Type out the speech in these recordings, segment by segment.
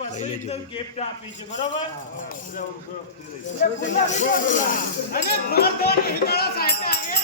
પછી એકદમ ગિફ્ટ આપી છે બરોબર અને ફ્લોર દોર હિતાળા સાઈડ આગે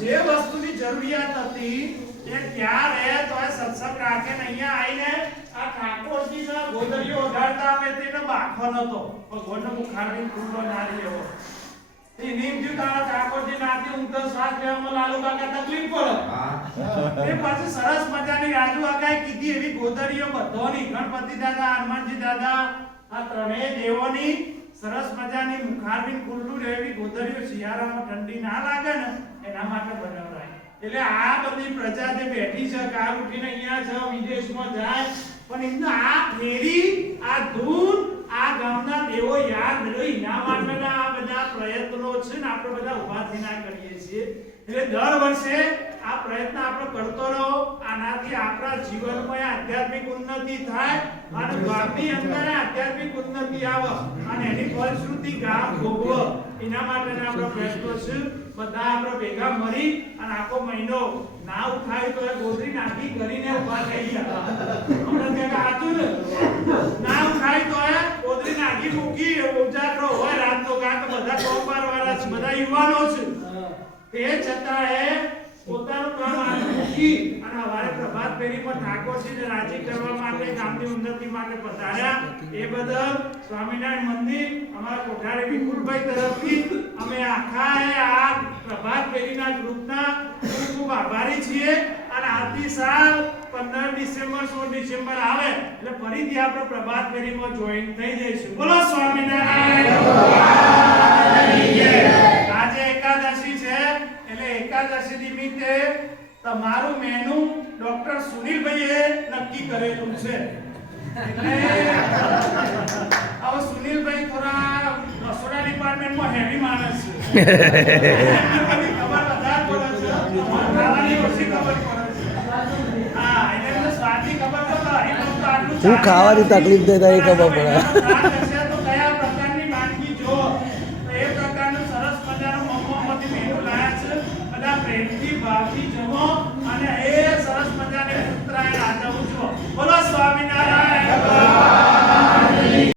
જે વસ્તુની જરૂરિયાત હતી એ ત્યાં રહે તો સત્સંગ રાખે ને અહીંયા આવીને આ ઠાકોરજીના ગોદરીઓ ઉગાડતા અમે તેને બાખો નતો ભગવાનનો મુખારથી ખુલ્લો ના રહ્યો એ નીમજી તારા ઠાકોરજી નાથી ઊંધો શ્વાસ લેવામાં લાલુ કાકા તકલીફ પડે એ પછી સરસ મજાની રાજુ આકાએ કીધી એવી ગોદરીઓ બધોની ગણપતિ દાદા હનુમાનજી દાદા આ ત્રણેય દેવોની સરસ મજાની મુખારથી ખુલ્લું રહેવી ગોદરીઓ શિયાળામાં ઠંડી ના લાગે ને એના માટે બનાવરાય એટલે આ બધી પ્રજા જે બેઠી છે કા ઉઠીને અહીંયા છે વિદેશમાં જાય પણ એમને આ ફેરી આ ધૂન આ ગામના દેવો યાદ રહી ના માટેના આ બધા પ્રયત્નો છે ને આપણે બધા ઊભા થઈને કરીએ છીએ એટલે દર વર્ષે આ પ્રયત્ન આપણે કરતો રહો આનાથી આપણા જીવનમાં આધ્યાત્મિક ઉન્નતિ થાય અને ગામની અંદર આધ્યાત્મિક ઉન્નતિ આવે અને એની ફલશ્રુતિ ગામ ભોગવે એના માટેના આપણો પ્રયત્નો છે બધા આપણે ભેગા મળી અને આખો મહિનો ના ઉઠાય તો એ ગોદરી નાખી કરીને ઊભા થઈ ગયા હમણાં ત્યાં હતું ને ના ઉઠાય તો એ ગોદરી નાખી મૂકી ઉજાગરો હોય રાતનો કારણ કે બધા ટોપાર વાળા છે બધા યુવાનો છે તે છતાં એ પોતાનું કામ મૂકી અને હવારે પ્રભાત ફેરીમાં ઠાકોરજીને રાજી કરવા માટે ગામની ઉન્નતિ માટે પધાર્યા એ બદલ સ્વામિનારાયણ મંદિર અમારા કોઠારી વિપુલભાઈ તરફથી અમે આખા આ પ્રભાત ફેરીના ગ્રુપના ખૂબ આભારી છીએ અને આવતી સાલ 15 ડિસેમ્બર 16 ડિસેમ્બર આવે એટલે ફરીથી આપણે પ્રભાત ફેરીમાં જોઈન થઈ જઈશું બોલો સ્વામિનારાયણ આજે એકાદશી છે એટલે એકાદશી નિમિત્તે તમારું મેનુ ડોક્ટર સુનિલભાઈએ નક્કી કરેલું છે એટલે હવે સુનિલભાઈ થોડા રસોડા ડિપાર્ટમેન્ટમાં હેવી માણસ છે એમને ખબર વધારે પડે છે ખાવાની ઓછી ખબર પડે છે હા એટલે સ્વાદની ખબર તો હરી તો આટલું હું ખાવાની તકલીફ દેતા એ ખબર પડે